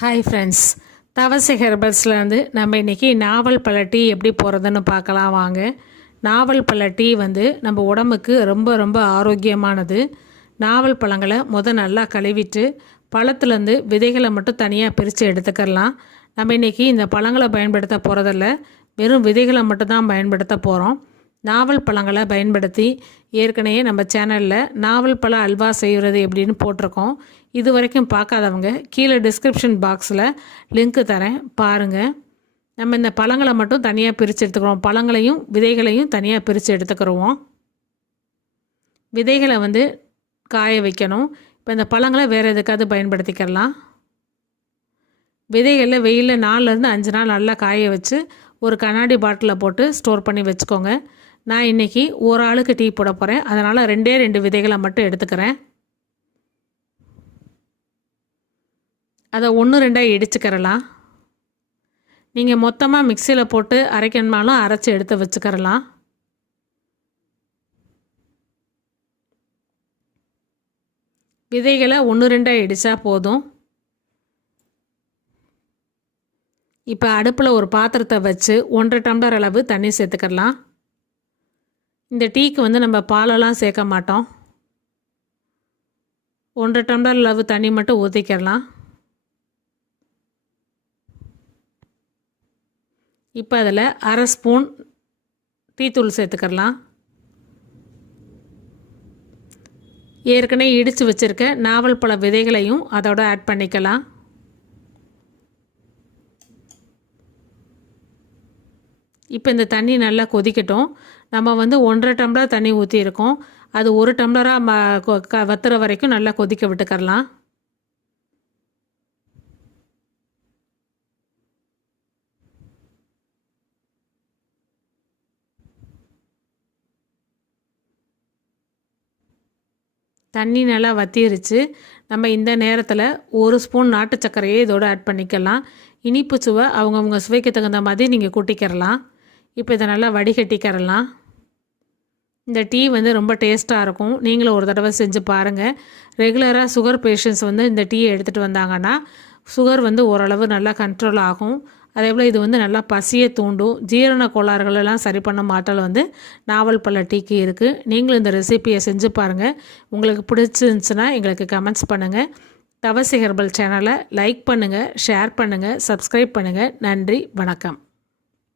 Hi friends தவசி ஹெர்பல்ஸ்லேருந்து நம்ம இன்றைக்கி நாவல் பழ டீ எப்படி போகிறதுன்னு பார்க்கலாம் வாங்க. நாவல் பழ டீ வந்து நம்ம உடம்புக்கு ரொம்ப ரொம்ப ஆரோக்கியமானது. நாவல் பழங்களை முத நல்லா கழுவிட்டு பழத்துலேருந்து விதைகளை மட்டும் தனியாக பிரித்து எடுத்துக்கலாம். நம்ம இன்றைக்கி இந்த பழங்களை பயன்படுத்த போகிறதில்ல வெறும் விதைகளை மட்டும்தான் பயன்படுத்த போகிறோம் நாவல் பழங்களை பயன்படுத்தி ஏற்கனவே நம்ம சேனலில் நாவல் பழ அல்வா செய்கிறது எப்படின்னு போட்டிருக்கோம். இது வரைக்கும் பார்க்காதவங்க கீழே டிஸ்கிரிப்ஷன் பாக்ஸில் லிங்க்கு தரேன். பாருங்கள் நம்ம இந்த பழங்களை மட்டும் தனியாக பிரித்து எடுத்துக்கிறோம். பழங்களையும் விதைகளையும் தனியாக பிரித்து எடுத்துக்கிறோம். விதைகளை வந்து காய வைக்கணும். இப்போ இந்த பழங்களை வேறு எதுக்காவது பயன்படுத்திக்கலாம். விதைகளில் வெயிலில் நாலுலேருந்து அஞ்சு நாள் நல்லா காய வச்சு ஒரு கண்ணாடி பாட்டிலில் போட்டு ஸ்டோர் பண்ணி வச்சுக்கோங்க. நான் இன்றைக்கி ஒரு ஆளுக்கு டீ போட போகிறேன் அதனால் ரெண்டே ரெண்டு விதைகளை மட்டும் எடுத்துக்கிறேன். அதை ஒன்று ரெண்டாக இடிச்சுக்கிறலாம். நீங்கள் மொத்தமாக மிக்சியில் போட்டு அரைக்கணுமாலும் அரைச்சி எடுத்து வச்சுக்கிறலாம். விதைகளை ஒன்று ரெண்டாக இடித்தா போதும். இப்போ அடுப்பில் ஒரு பாத்திரத்தை வச்சு ஒன்றரை டம்ளர் அளவு தண்ணி சேர்த்துக்கலாம் இந்த டீக்கு வந்து நம்ம பாலெல்லாம் சேர்க்க மாட்டோம். ஒன்றரை டம்ளர் அளவு தண்ணி மட்டும் ஊற்றிக்கிடலாம் இப்போ அதில் அரை ஸ்பூன் டீத்தூள் சேர்த்துக்கிடலாம். ஏற்கனவே இடித்து வச்சுருக்க நாவல் பழ விதைகளையும் அதோட ஆட் பண்ணிக்கலாம். இப்போ இந்த தண்ணி நல்லா கொதிக்கட்டும். நம்ம வந்து ஒன்றரை டம்ளர் தண்ணி ஊற்றியிருக்கோம் அது ஒரு டம்ளராக ம க வத்துற வரைக்கும் நல்லா கொதிக்க விட்டுக்கரலாம். தண்ணி நல்லா வத்திருச்சு. நம்ம இந்த நேரத்தில் ஒரு ஸ்பூன் நாட்டு சர்க்கரையை இதோடு ஆட் பண்ணிக்கலாம். இனிப்பு சுவை அவங்கவுங்க சுவைக்கு தகுந்த மாதிரி நீங்கள் கூட்டிக்கிறலாம் இப்போ இதை நல்லா வடிகட்டிக்கிறலாம். இந்த டீ வந்து ரொம்ப டேஸ்ட்டாக இருக்கும். நீங்களும் ஒரு தடவை செஞ்சு பாருங்கள் ரெகுலராக சுகர் பேஷண்ட்ஸ் வந்து இந்த டீயை எடுத்துகிட்டு வந்தாங்கன்னா சுகர் வந்து ஓரளவு நல்லா கண்ட்ரோல் ஆகும். அதே போல் இது வந்து நல்லா பசியை தூண்டும். ஜீரண கோளாறுகள் எல்லாம் சரி பண்ண மாட்டல் வந்து நாவல் பழ டீக்கு இருக்குது நீங்களும் இந்த ரெசிப்பியை செஞ்சு பாருங்கள் உங்களுக்கு பிடிச்சிருந்துச்சுன்னா எங்களுக்கு கமெண்ட்ஸ் பண்ணுங்கள் தவசி ஹெர்பல் சேனலை லைக் பண்ணுங்கள் ஷேர் பண்ணுங்கள் சப்ஸ்கிரைப் பண்ணுங்கள் நன்றி வணக்கம்.